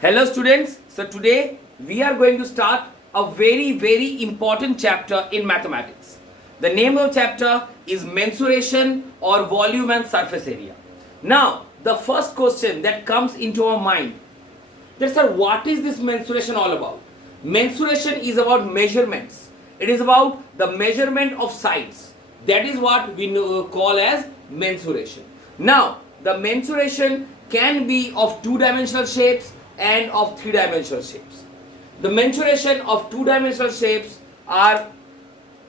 Hello students, so today we are going to start a very important chapter in mathematics. The name of chapter is mensuration or volume and surface area. Now the first question that comes into our mind, that sir, what is this mensuration all about? Mensuration is about measurements. It is about the measurement of sides. That is what we call as mensuration. Now the mensuration can be of two-dimensional shapes and of three-dimensional shapes. The mensuration of two-dimensional shapes are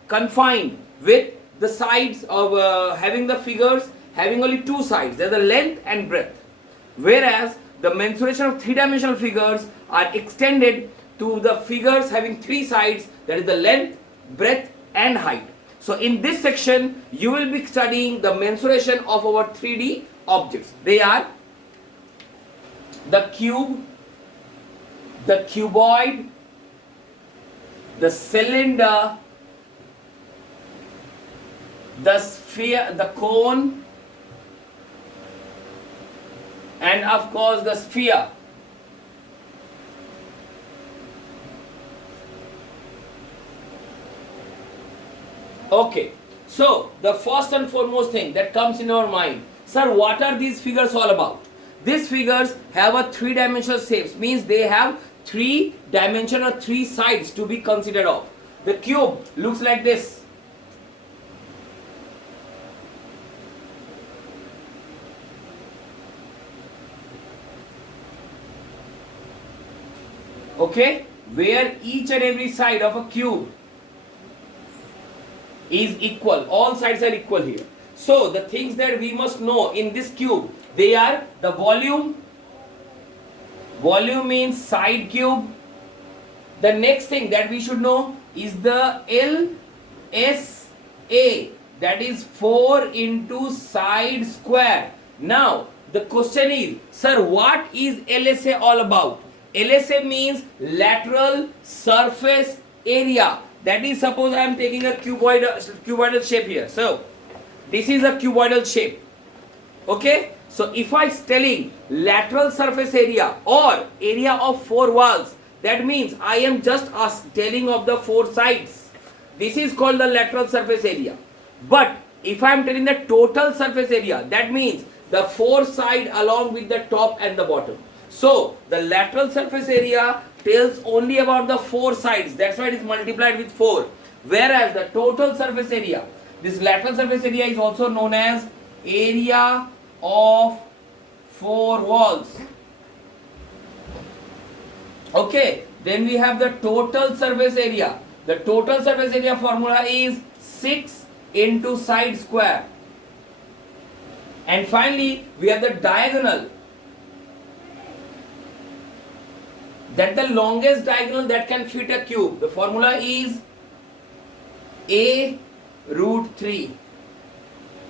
confined with the sides of having the figures having only two sides, they are the length and breadth, whereas the mensuration of three-dimensional figures are extended to the figures having three sides, that is the length, breadth and height. So in this section you will be studying the mensuration of our 3D objects. They are the cube, the cuboid, the cylinder, the sphere, the cone, and of course the sphere. Okay, so the first and foremost thing that comes in our mind, sir, what are these figures all about? These figures have a three-dimensional shapes, means they have three dimension or three sides to be considered of. The cube looks like this. Okay, where each and every side of a cube is equal, all sides are equal here. So the things that we must know in this cube, they are the volume means side cube. The next thing that we should know is the LSA, that is 4 into side square. Now the question is, sir, what is LSA all about? LSA means lateral surface area. That is, suppose I am taking a cuboidal shape here. So this is a cuboidal shape. Okay, so if I telling lateral surface area or area of four walls, that means I am just telling of the four sides. This is called the lateral surface area. But if I am telling the total surface area, that means the four side along with the top and the bottom. So the lateral surface area tells only about the four sides, that's why it is multiplied with 4. Whereas the total surface area, this lateral surface area is also known as area of four walls. Okay, then we have the total surface area. The total surface area formula is 6 into side square. And finally we have the diagonal, that the longest diagonal that can fit a cube. The formula is a root 3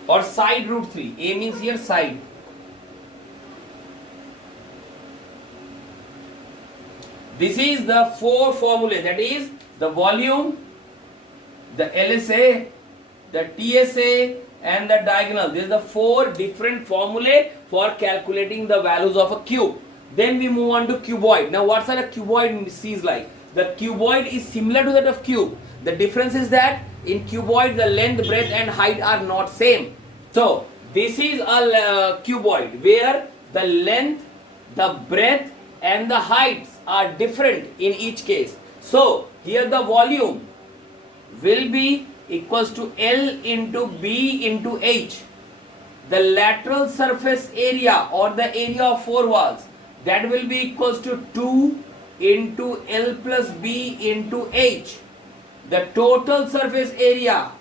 or side root 3. A means here side. This is the four formulae, that is the volume, the LSA, the TSA and the diagonal. This is the four different formulae for calculating the values of a cube. Then we move on to cuboid. Now what are a cuboid sees like? The cuboid is similar to that of cube. The difference is that in cuboid the length, breadth and height are not same. So this is a cuboid where the length, the breadth and the heights are different in each case. So here the volume will be equals to L into B into H. The lateral surface area or the area of four walls, that will be equals to 2 into L plus B into H. The total surface area,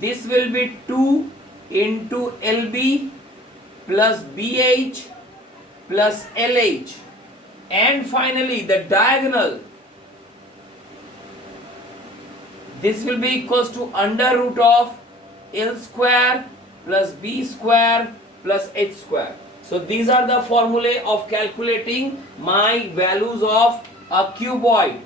this will be 2 into LB plus BH plus LH. And finally the diagonal, this will be equals to under root of L square plus B square plus H square. So these are the formulae of calculating my values of a cuboid.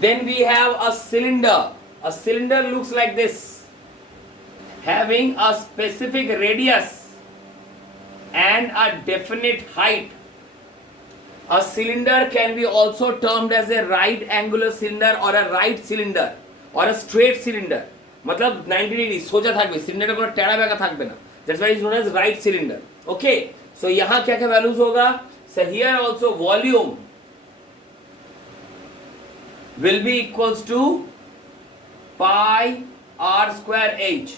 Then we have a cylinder. A cylinder looks like this, having a specific radius and a definite height. A cylinder can be also termed as a right angular cylinder or a right cylinder or a straight cylinder. मतलब 90 degree सोजा থাকবে, cylinder কোনো टेढ़ा बेका থাকবে ना. That's why it's known as right cylinder. Okay. So यहाँ क्या क्या values होगा? So here also volume will be equals to pi r square h.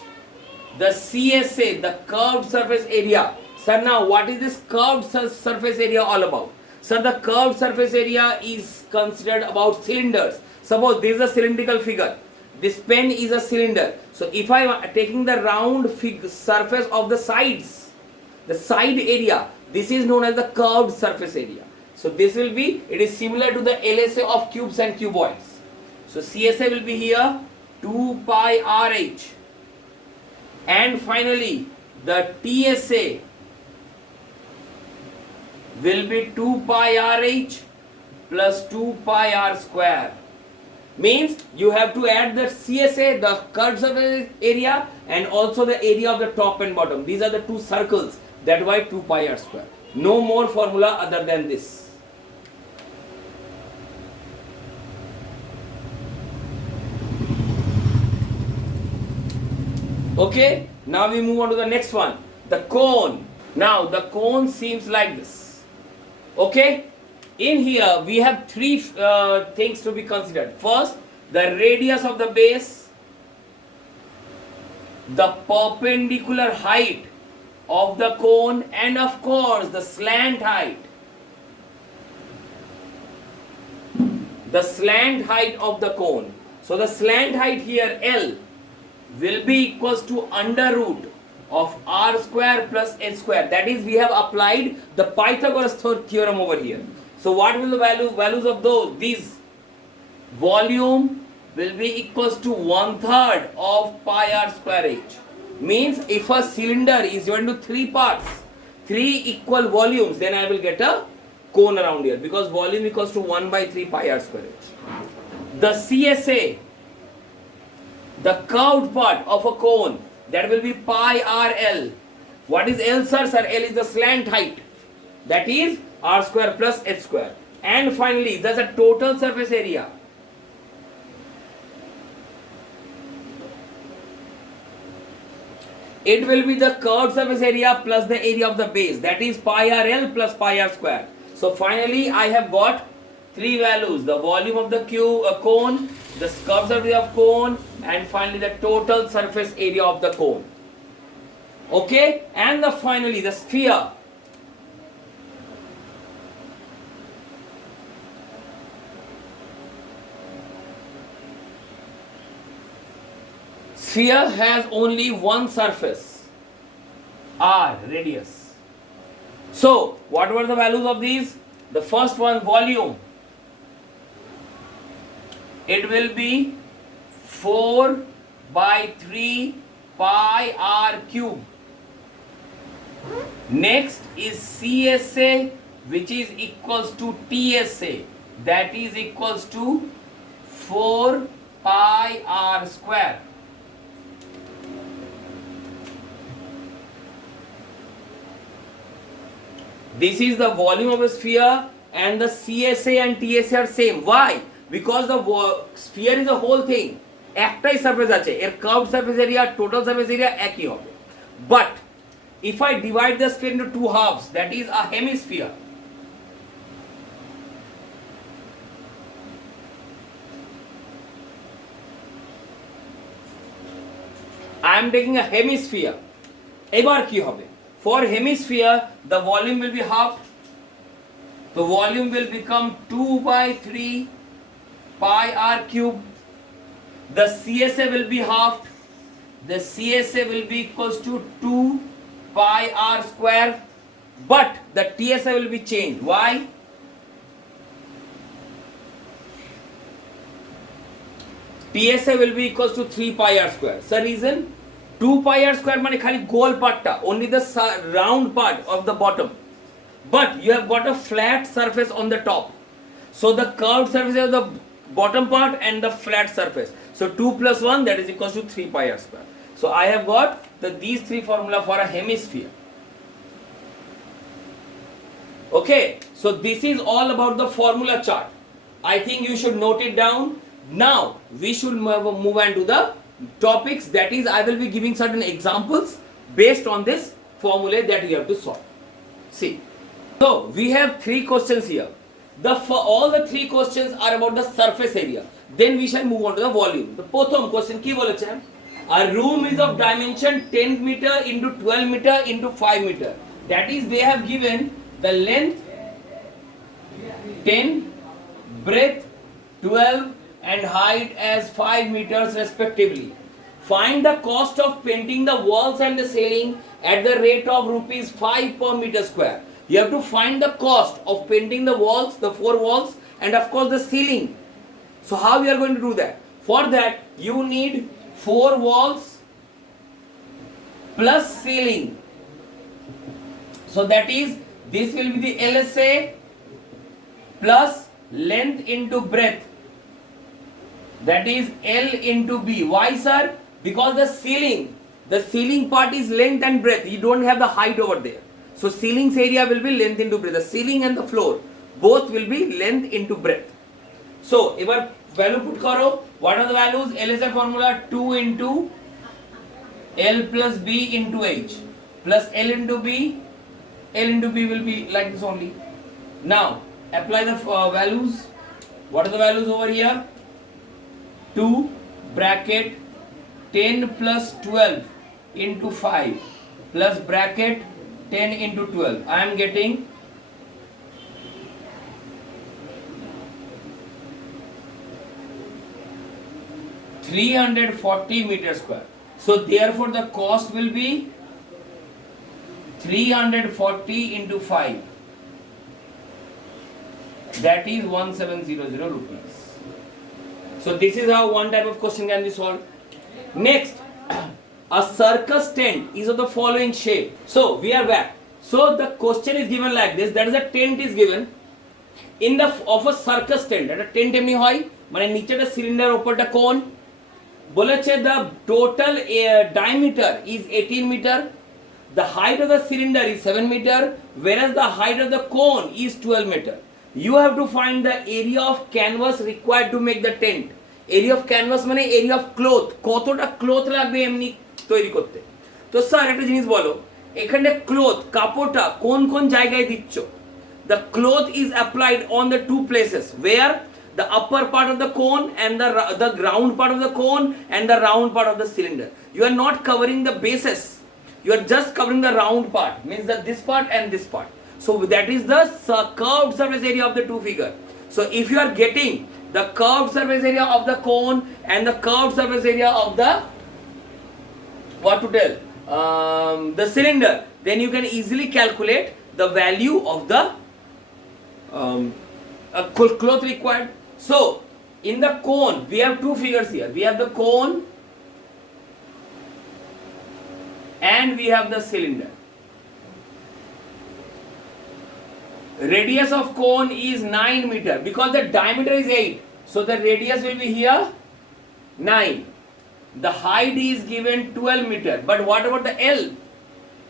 The CSA, the curved surface area. Sir, now what is this curved surface area all about? Sir, the curved surface area is considered about cylinders. Suppose this is a cylindrical figure. This pen is a cylinder. So if I am taking the round surface of the sides, the side area, this is known as the curved surface area. So this will be, it is similar to the LSA of cubes and cuboids. So CSA will be here 2 pi RH. And finally the TSA will be 2 pi RH plus 2 pi r square. Means you have to add the CSA, the curved surface area, and also the area of the top and bottom. These are the two circles. That's why 2 pi r square. No more formula other than this. Okay, now we move on to the next one. The cone. Now the cone seems like this. Okay, in here we have three things to be considered. First, the radius of the base, the perpendicular height of the cone, and of course the slant height. The slant height of the cone. So the slant height here L will be equals to under root of r square plus h square. That is, we have applied the Pythagoras theorem over here. So what will the values of these? Volume will be equals to 1/3 of pi r square h. Means if a cylinder is given to 3 parts, 3 equal volumes, then I will get a cone around here, because volume equals to 1/3 pi r square h. The CSA, the curved part of a cone, that will be pi r L. What is L, sir? Sir, L is the slant height. That is r square plus h square. And finally, there's a total surface area. It will be the curved surface area plus the area of the base. That is pi r L plus pi r square. So finally, I have got three values: the volume of the cone, the curved surface of cone, and finally the total surface area of the cone. Okay, and finally the sphere. Sphere has only one surface, r, radius. So what were the values of these? The first one, volume, it will be 4/3 pi r cube. Next is CSA, which is equals to TSA, that is equals to 4 pi r square. This is the volume of a sphere, and the CSA and TSA are same. Why? Because the sphere is a whole thing. একটাই surface আছে, এর curved surface area, total surface area একই হবে। But if I divide the sphere into two halves, that is a hemisphere. I am taking a hemisphere. এবার কি হবে? For hemisphere, the volume will be half. The volume will become 2/3 pi r cube. The CSA will be halved. The CSA will be equals to 2 pi r square. But the TSA will be changed. Why? TSA will be equals to 3 pi r square. So reason? 2 pi r square মানে খালি গোল পার্টটা, only the round part of the bottom. But you have got a flat surface on the top. So the curved surface of the bottom part and the flat surface. So 2 plus 1, that is equals to 3 pi r square. So I have got these three formula for a hemisphere. Okay, so this is all about the formula chart. I think you should note it down. Now we should move on to the topics, that is I will be giving certain examples based on this formula that you have to solve. See, so we have three questions here. All the three questions are about the surface area. Then we shall move on to the volume. The prothom question ki boleche? A room is of dimension 10 meter into 12 meter into 5 meter. That is, they have given the length 10, breadth 12 and height as 5 meters respectively. Find the cost of painting the walls and the ceiling at the rate of rupees 5 per meter square. You have to find the cost of painting the walls, the 4 walls, and of course the ceiling. So how we are going to do that? For that you need 4 walls plus ceiling. So that is, this will be the LSA plus length into breadth. That is L into B. Why, sir? Because the ceiling part is length and breadth. You don't have the height over there. So ceiling's area will be length into breadth. The ceiling and the floor both will be length into breadth. So ever value put karo. What are the values? LSA formula 2 into L plus B into H plus L into B. L into B will be like this only. Now apply the values. What are the values over here? 2 bracket 10 plus 12 into 5 plus bracket 10 into 12. I am getting 340 meters square. So therefore the cost will be 340 into 5. That is 1700 rupees. So this is how one type of question can be solved. Next, a circus tent is of the following shape. So we are back. So the question is given like this. That is, a tent is given in of a circus tent. That a tent emni hoy mane niche ta cylinder upar ta cone. Boleche the total diameter is 18 meter. The height of the cylinder is 7 meter, whereas the height of the cone is 12 meter. You have to find the area of canvas required to make the tent. Area of canvas মানে area of cloth. কতটা cloth লাগবে এমনি তৈরি করতে? তো sir একটা জিনিস বলো, এখানে cloth কাপড়টা কোন কোন জায়গায় দিচ্ছ? The cloth is applied on the two places where the upper part of the cone and the round part of the cone and the round part of the cylinder. You are not covering the bases. You are just covering the round part, means that this part and this part. So that is the curved surface area of the two figure. So if you are getting the curved surface area of the cone and the curved surface area of the the cylinder, then you can easily calculate the value of the cloth required. So in the cone we have two figures here. We have the cone and we have the cylinder. Radius of cone is 9 meter because the diameter is 8. So the radius will be here 9. The height is given 12 meter. But what about the L?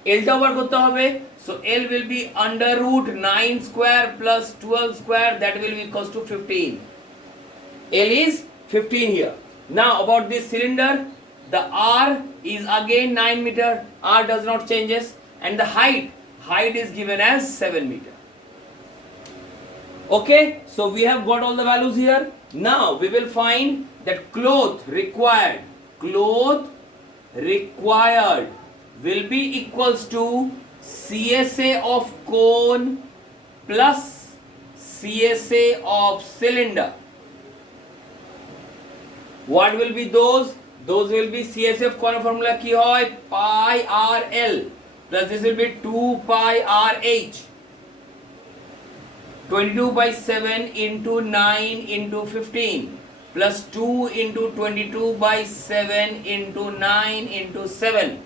L ta bar korte hobe. So L will be under root 9 square plus 12 square. That will be equals to 15. L is 15 here. Now about this cylinder, the R is again 9 meter. R does not changes. And the height is given as 7 meter. Okay, so we have got all the values here. Now we will find that cloth required will be equals to CSA of cone plus CSA of cylinder. What will be those? Those will be CSA of cone formula ki hoy pi RL plus this will be 2 pi RH. 22 by 7 into 9 into 15 plus 2 into 22 by 7 into 9 into 7.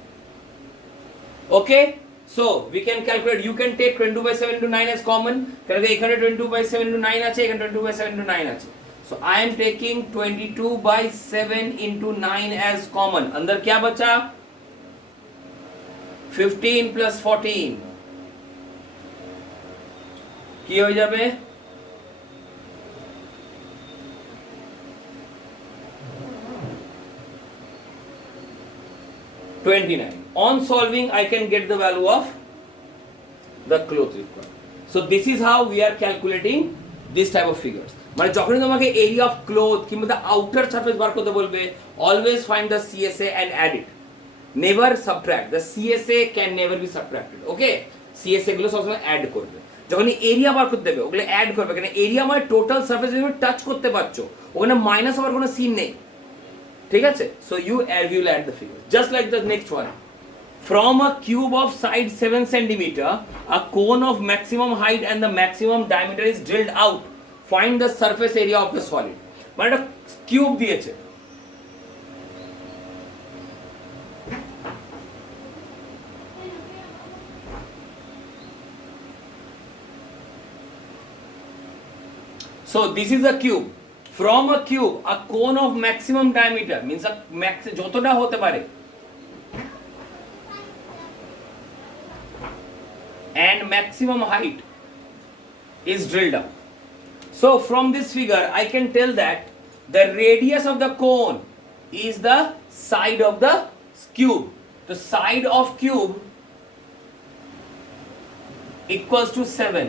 Okay, so we can calculate. You can take 22 by 7 into 9 as common. Karage ekhane 22 by 7 into 9 ache, ekhane 22 by 7 into 9 ache. So I am taking 22 by 7 into 9 as common. Andar kya bacha? 15 plus 14. কি হয়ে যাবে 29. On solving, I can get the value of the cloth required. So this is how we are calculating this type of figures. মানে যখনই তোমাকে area of cloth কিংবা the outer surface বার করতে বলবে, always find the CSA and add it, never subtract. The CSA can never be subtracted. Okay, CSA গুলো সবসময় add করবে। যখন এরিয়া বার করতে দেবে ওগুলো অ্যাড করবে, কারণ এরিয়া মানে টোটাল সারফেস তুমি টাচ করতে পারছো, ওখানে মাইনাস হওয়ার কোনো সিন নেই। ঠিক আছে, so you will add the figure just like the next one. From a cube of side 7 centimeter, a cone of maximum height and the maximum diameter is drilled out. Find the surface area of the solid. মানে একটা cube দিয়েছে, so this is a cube. From a cube, a cone of maximum diameter means a max যতটা হতে পারে and maximum height is drilled out. So from this figure I can tell that the radius of the cone is the side of the cube. The side of cube equals to 7.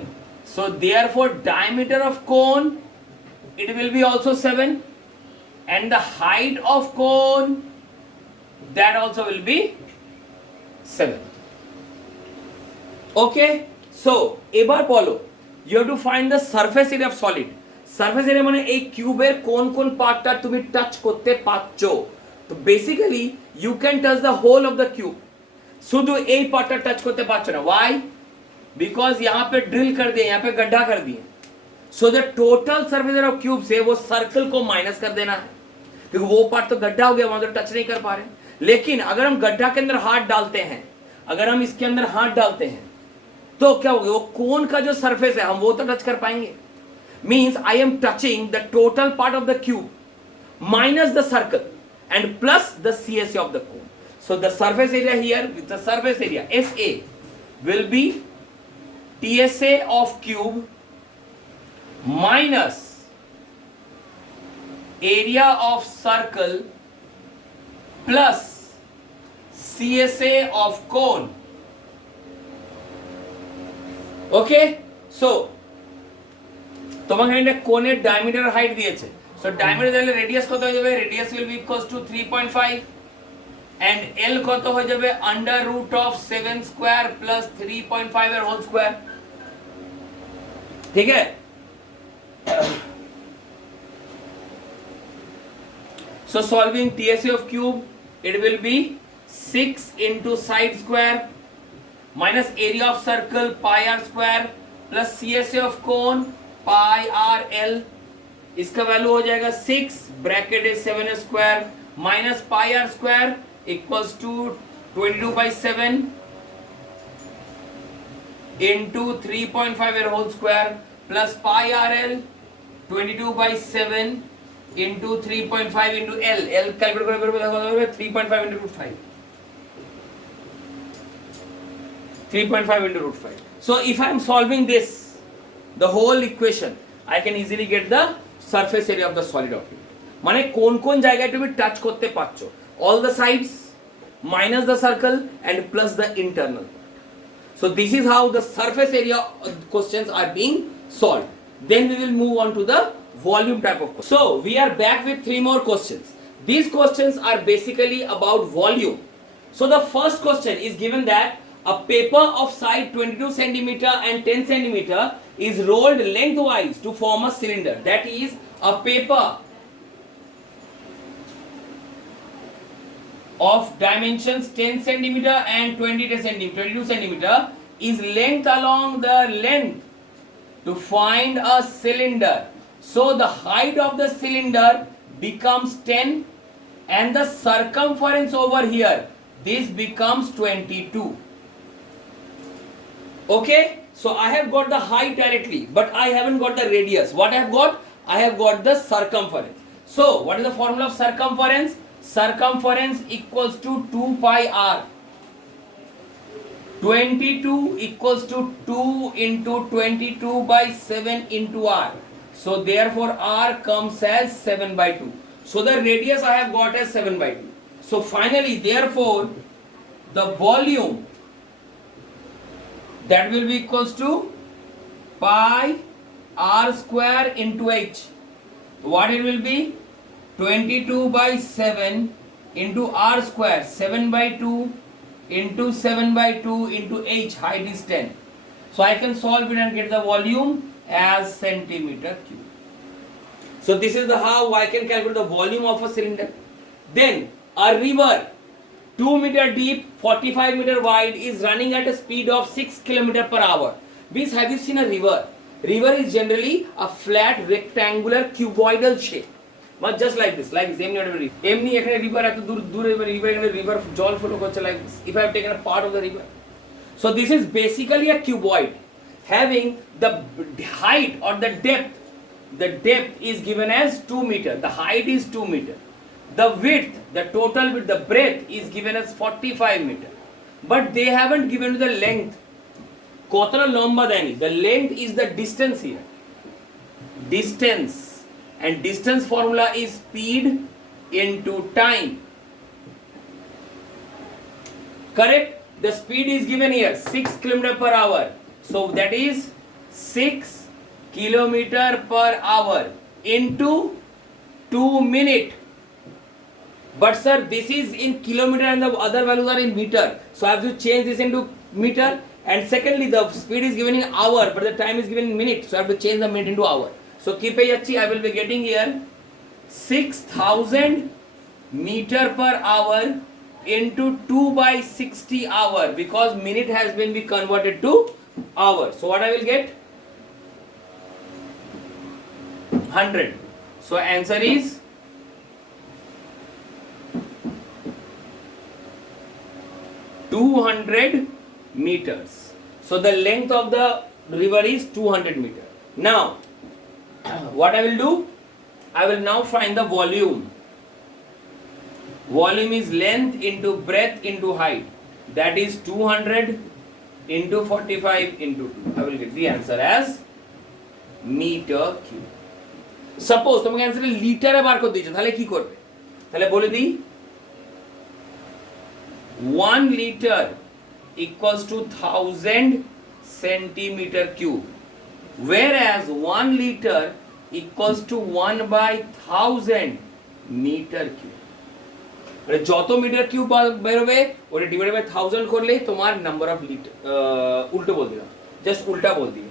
So therefore diameter of cone, it will be also 7, and the height of cone, that also will be 7. Okay, so এবার বলো, you have to find the surface area of solid. Surface area মানে এই কিউবের কোন কোন পার্টটা তুমি touch করতে পারছো। তো basically you can touch the whole of the cube, শুধু এই পার্টটা টাচ করতে পারছো না। why? because यहाँ पे ड्रिल कर दिए, यहाँ पे गड्ढा कर दिए। So the total surface area of cube से वो सर्कल को माइनस कर देना है, क्योंकि वो पार्ट तो गड्ढा हो गया, वहां तो टच नहीं कर पा रहे। लेकिन अगर हम गड्ढा के अंदर हाथ डालते हैं, अगर हम इसके अंदर हाथ डालते हैं तो क्या होगा, वो कोन का जो सरफेस है हम वो तो टच कर पाएंगे। Means I am touching the total part of the cube minus the circle and plus the CSA of the cone. So the surface area here with the surface area SA will be TSA of cube minus area of circle plus CSA of cone. Okay, so তোমাকে একটা কোণের diameter height দিয়েছে, so diameter তাহলে radius কত হয়ে যাবে, radius will be equals to 3.5 and L কত হয়ে যাবে under root of 7 square plus 3.5 এর হোল স্কয়ার। ठीक है, so solving TSA of cube, it will be 6 into side square minus area of circle pi r square plus CSA of cone pi r L। इसका value हो जाएगा 6 bracket is 7 square minus pi r square equals to 22/7 into 3.5 এর whole square plus পাই আর এল 22/7 into 3.5 into L calculate করে বের হবে 3.5 into √5, 3.5 into √5. So if I am solving this, the whole equation, I can easily get the surface area of the solid object. মানে কোন কোন জায়গায় তুমি touch করতে পারছো, all the sides minus the circle and plus the internal. So this is how the surface area questions are being solved. Then we will move on to the volume type of question. So we are back with 3 more questions. These questions are basically about volume. So the first question is given that a paper of side 22 cm and 10 cm is rolled lengthwise to form a cylinder. That is, a paper of dimensions 10 cm and 22 cm is length along the length to find a cylinder. So the height of the cylinder becomes 10 and the circumference over here, this becomes 22. Okay, so I have got the height directly, but I haven't got the radius. What I have got? I have got the circumference. So what is the formula of circumference? Circumference equals to 2 pi r. 22 equals to 2 into 22 by 7 into r. So therefore r comes as 7 by 2. So the radius I have got as 7 by 2. So finally, therefore, the volume that will be equals to pi r square into h. What it will be? 22 by 7 into r square, 7 by 2 into 7 by 2 into h, height is 10. So I can solve it and get the volume as centimeter cube. So this is the how I can calculate the volume of a cylinder. Then a river 2 meter deep, 45 meter wide is running at a speed of 6 km per hour. Means, have you seen a river? River is generally a flat rectangular cuboidal shape. But just like this, এমনি এখানে river এত দূরে river এখানে river জল flow করছে like this. If I have taken a part of the river. So this is basically a cuboid having the height or the depth. The depth is given as 2 meter. The height is 2 meter. The width, the total width, the breadth is given as 45 meter. But they haven't given the length. কতটা লম্বা দেয়নি. The length is the distance here. Distance. And distance formula is speed into time. Correct? The speed is given here 6 km per hour. So that is 6 km per hour into 2 minutes. But sir, this is in kilometer and the other values are in meter. So I have to change this into meter. And secondly, the speed is given in hour, but the time is given in minute. So I have to change the minute into hour. So keep a yachi, I will be getting here 6000 meter per hour into 2 by 60 hour, because minute has been converted to hour. So what I will get? 100. So answer is 200 meters. So the length of the river is 200 meter. Now what I will do? I will now find the volume. Volume is length into breadth into height. That is 200 into 45 into 2. I will get the answer as meter cube. Suppose তোমাকে অ্যানসারে লিটারে বার করে দিয়েছে, তাহলে কি করবে? তাহলে বলে দিই 1 liter equals to 1000 centimeter cube. Whereas 1 liter equals to 1 by 1000 meter cube. যত মিটার কিউব বেরোবে ওটা ডিভাইডেড বাই 1000 করলেই তোমার নাম্বার অফ লিটার। উল্টো বল দিলাম, জাস্ট উল্টা বল দিয়ে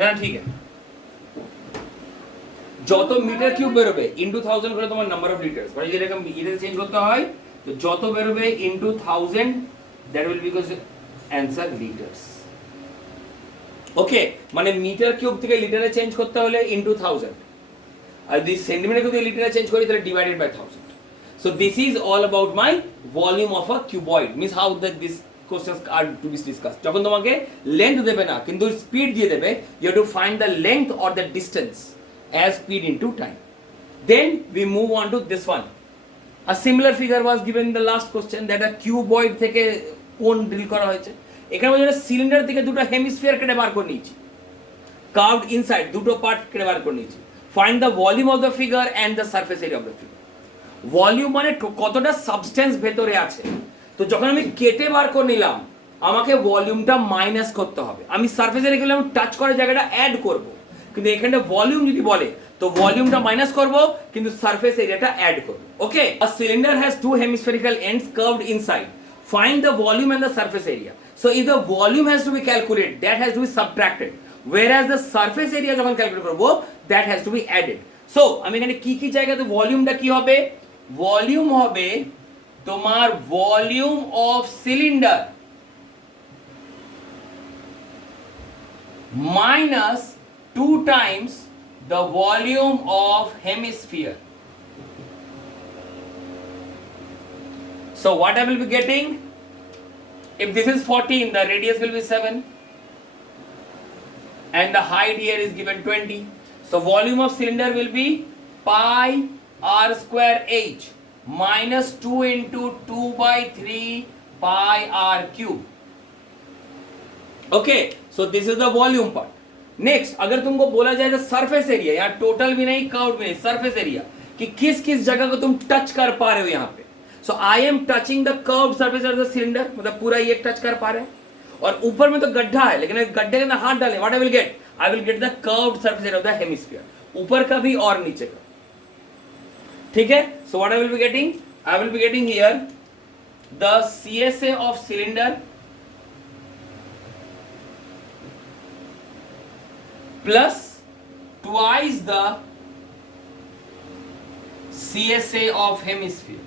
না, ঠিক আছে। যত মিটার কিউব বেরোবে ইনটু 1000 করে তোমার নাম্বার অফ লিটারস, মানে যেরকম এটা চেঞ্জ করতে হয়, তো যত বেরোবে into 1000 that will because answer litres. Okay, মানে মিটার কিউব থেকে লিটারে চেঞ্জ করতে হলে ইনটু 1000, আর যদি সেন্টিমিটার কিউব থেকে লিটারে চেঞ্জ করি তাহলে divided by 1000. So this is all about my volume of a cuboid. Means how that this questions are to be discussed. যখন তোমাকে লেন্থ দেবে না কিন্তু স্পিড দিয়ে দেবে, you have to find the length or the distance as speed into time. Then we move on to this one. A similar figure was given in the last question that a cuboid থেকে কোন drill করা হয়েছে। এখানে বলছে cylinder থেকে দুটো hemisphere কেটে বার করে নিয়েছি, কার্ভড ইনসাইড দুটো পার্ট কেটে বার করে নিয়েছি। Find the volume of the figure and the surface area of the figure. Volume মানে কতটা সাবস্টেন্স ভেতরে আছে। তো যখন আমি কেটে বার করে নিলাম আমাকে ভলিউমটা মাইনাস করতে হবে। আমি সারফেস এরিয়া গেলে আমি টাচ করার জায়গাটা অ্যাড করব, কিন্তু এখানে ভলিউম যদি বলে তো ভলিউমটা মাইনাস করব কিন্তু সারফেস এরিয়াটা অ্যাড করব। Okay, a cylinder has two hemispherical ends curved inside, find the volume and the surface area. So if the volume has to be calculated, that has to be subtracted, whereas the surface area যখন calculate করব that has to be added. So আমি এখানে কি কি জায়গাতে ভলিউমটা কি হবে? ভলিউম হবে তোমার volume of cylinder minus 2 times the volume of hemisphere. So what I will be getting? If this is 14, the radius will be 7 and the height here is given 20. So volume of cylinder will be pi r square h. minus 2 into 2 by 3 pi r cube. Okay, so this is the volume part. Next, अगर तुमको बोला जाए तो surface area, यहाँ total भी नहीं curve भी नहीं, सरफेस एरिया कि किस किस जगह को तुम टच कर पा रहे हो यहाँ पे. So I am touching the curve surface of the cylinder, मतलब पूरा ये टच कर पा रहे हैं. और ऊपर में तो गड्ढा है, लेकिन गड्ढे के अंदर हाथ डालें, what I will get? I will get the curved surface area of the hemisphere, ऊपर का भी और नीचे का. ठीक है, so what I will be getting? I will be getting here the CSA of cylinder plus twice the CSA of hemisphere.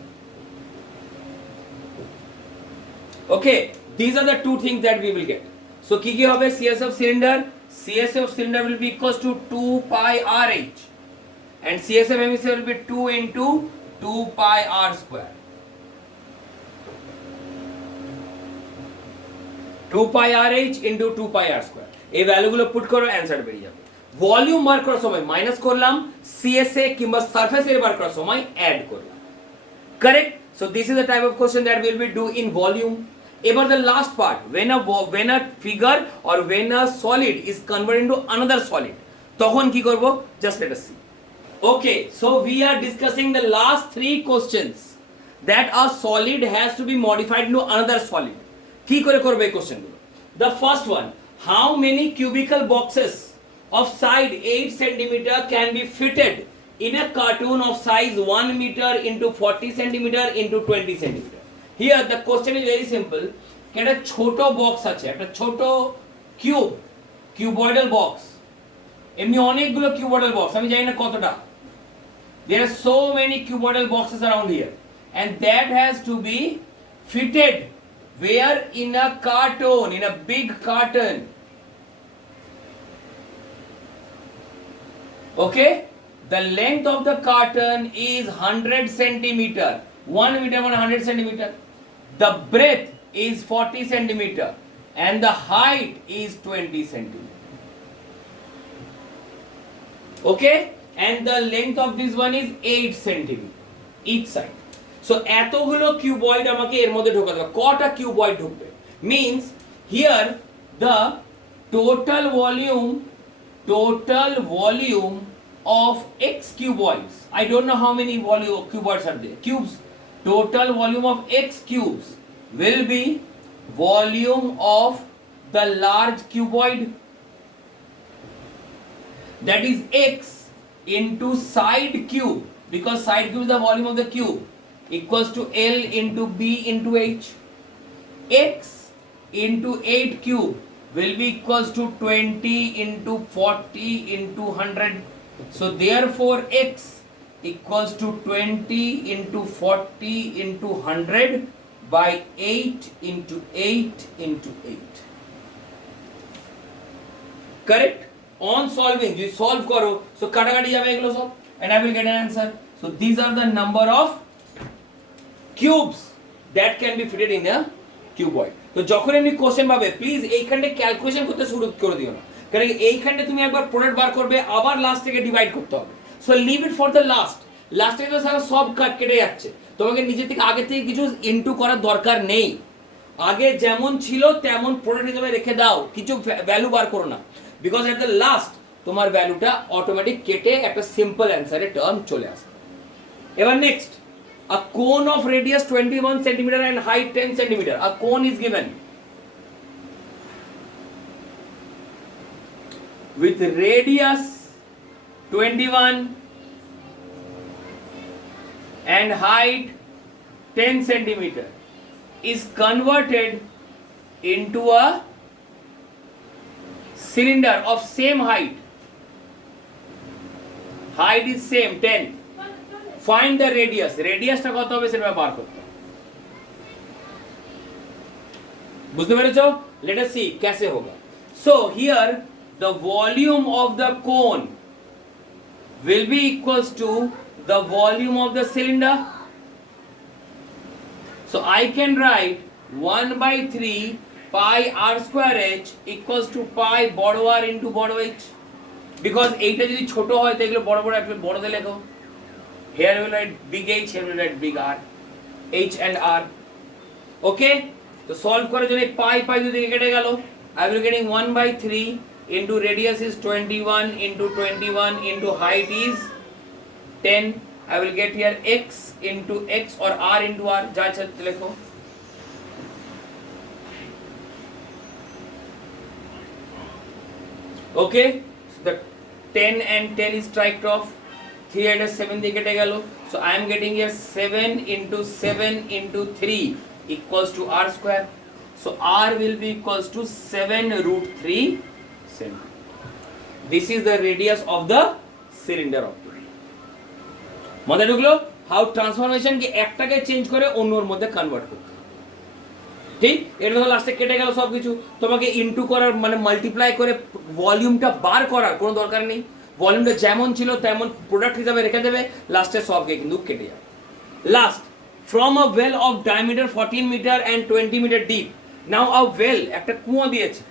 Okay, these are the two things that we will get. So কি হবে? CSA of cylinder, CSA of cylinder will be equals to 2 pi RH and CSA of hemisphere will be 2 into 2 pi r square. 2 pi RH into 2 pi r square. এই ভ্যালুগুলো put করো, answer বেরিয়ে যাবে. Volume বার করার সময় minus করলাম, CSA কিংবা surface area বার করার সময় অ্যাড করলাম. Correct? So this is the type of question that will be do in volume. এবার the last part, when a figure or when a solid is converted into another solid, তখন কি করব? Just let us see. Okay, so we are discussing the last 3 questions that a solid has to be modified into another solid. কি করে করবে এই কোশ্চেনগুলো? The first one, how many cubical boxes of side 8 cm can be fitted in a cartoon of size 1 meter into 40 cm into 20 cm? Here the question is very simple. একটা ছোট box আছে, একটা ছোট কিউবয়েডাল বক্স, এমনি অনেকগুলো cuboidal box, আমি জানি না কতটা. There are so many cuboidal boxes around here and that has to be fitted where? In a carton, in a big carton. Okay, the length of the carton is 100 centimeter, 1 meter 100 centimeter. The breadth is 40 centimeter and the height is 20 centimeter. Okay, and the length of this one is 8 centimeter each side. So এতগুলো cuboid আমাকে এর মধ্যে ঢোকাতে হবে. কটা cuboid ঢুকবে? Means here the total volume of x cuboids, I don't know how many cuboids are there, cubes, total volume of x cubes will be volume of the large cuboid, that is x into side cube, because side cube is the volume of the cube, equals to L into B into H. X into 8 cube will be equals to 20 into 40 into 100. So therefore x equals to 20 into 40 into 100 by 8 into 8 into 8. Correct? On solving, you solve karo, so katakati jabe eglo sob and I will get an answer. So these are the number of cubes that can be fitted in a cuboid. তো যখন এমনি question পাবে please এইখানটা calculation করতে শুরু করে দিও না, কারণ এইখানটা তুমি একবার প্রোডাক্ট বার করবে, আবার লাস্ট থেকে ডিভাইড করতে হবে. So leave it for the লাস্টে তো সারা সব কেটে যাচ্ছে, তোমাকে নিজে থেকে আগে থেকে কিছু ইনটু করার দরকার নেই. আগে যেমন ছিল তেমন প্রোডাক্ট হিসেবে রেখে দাও, কিছু ভ্যালু বার করো না, বিকজ এট দ্য লাস্ট তোমার ভ্যালুটা অটোমেটিক কেটে একটা সিম্পল অ্যান্সারের টার্ম চলে আসবে. এবার next, a cone of radius 21 cm and height 10 cm. A cone is given with radius 21 and height 10 cm is converted into a cylinder of same height. Height is same 10. Find the radius. Radius টা কত হবে সেটা বার করতে হবে. বুঝতে পেরেছো? Let us see कैसे होगा. So here the volume of the cone will be equals to the volume of the cylinder. So I can write 1/3 pi r square h equals to pi বড় r into বড় h, because এইটা যদি ছোট হয় তাহলে বড় বড় একটু বড়তে লেখো, here I will write big H, here I will write big R, H and R. Okay, তো সলভ করার জন্য পাই পাই দুই দিকে কেটে গেল, I will getting 1/3 into radius is 21 into 21 into height is 10. I will get here x into x or r into r, যা ইচ্ছা লেখো। Okay, so the 10 and 10 is striked off, 3 and 7 দিকে কেটে গেল, so I am getting here 7 into 7 into 3 equals to r square, so r will be equals to 7√3 cm. This is the radius of the cylinder of the, মাথায় ঢুকলো how transformation কে একটাকে change করে অন্যর মধ্যে convert করতে, ঠিক? এটা তো লাস্টে কেটে গেল সব কিছু, তোমাকে ইনটু করার মানে মাল্টিপ্লাই করে ভলিউমটা বার করার কোনো দরকার নেই, ভলিউমটা যেমন ছিল তেমন প্রোডাক্ট হিসাবে রেখে দেবে, লাস্টে সবকে কিন্তু কেটে যাবে। Last, from a well of diameter 14 meter and 20 meter deep, now a well একটা কুয়ো দিয়েছে,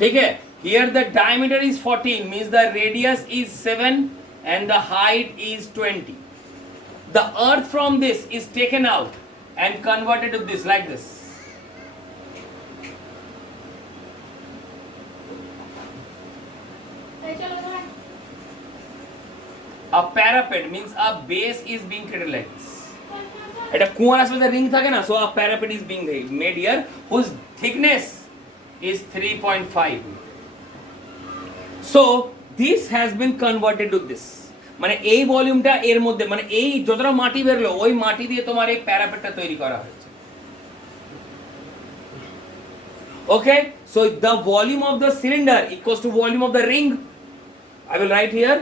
ঠিক আছে? Here the diameter is 14 means the radius is 7 and the height is 20. The earth from this is taken out and converted to this, like this. A parapet means a base is being created like this. এটা কুয়ার আসলে ring থাকে না, so a parapet is being made here whose thickness is 3.5. So this has been converted to this, মানে এই ভলিউমটা এর মধ্যে মানে এই যতটা মাটি বেরলো ওই মাটি দিয়ে তোমার এই প্যারাপেটটা তৈরি করা হয়েছে। Okay, so the volume of the cylinder equals to volume of the ring. I will write here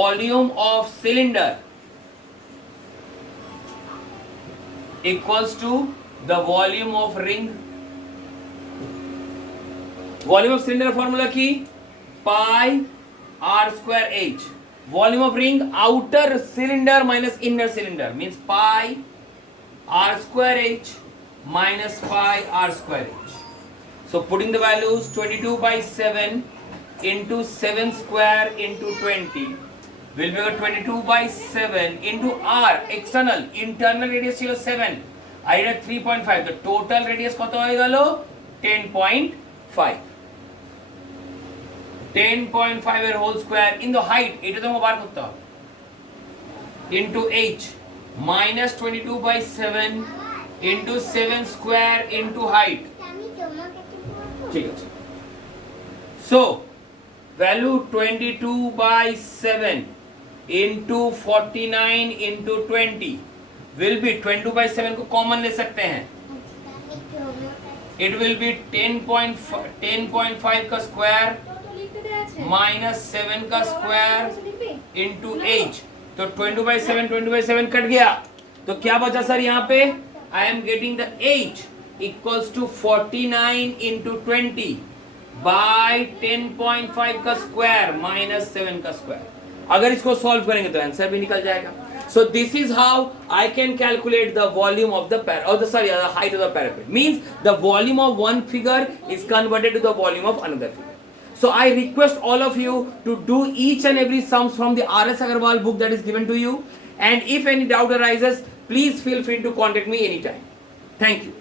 volume of cylinder equals to the volume of ring. Volume of cylinder formula ki pi r square h. Volume of ring, outer cylinder minus inner cylinder, means pi r square h minus pi r square h. So putting the values 22/7 into 7 square into 20 will be 22/7 into r external, internal radius ছিল 7, I had 3.5, the total radius কত হয়ে গেল 10.5, 10.5 এর whole square into height, এটা তোমাকে বার করতে হবে, into h minus 22/7 into 7 square into height, ঠিক আছে? So value 22/7 into 49 into 20 will be 22/7 को कॉमन ले सकते हैं, it will be 10.5 का स्क्वायर माइनस 7 का स्क्वायर इंटू h, तो 20/7 कट गया, तो क्या बचा सर यहाँ पे? I am getting the h equals to 49 into 20 by 10.5 का स्क्वायर माइनस 7 का स्क्वायर। अगर इसको सॉल्व करेंगे तो आंसर भी निकल जाएगा। So this is how I can calculate the volume of the the height of the parapet. Means the volume of one figure is converted to the volume of another figure. So I request all of you to do each and every sums from the R.S. Agarwal book that is given to you. And if any doubt arises, please feel free to contact me anytime. Thank you.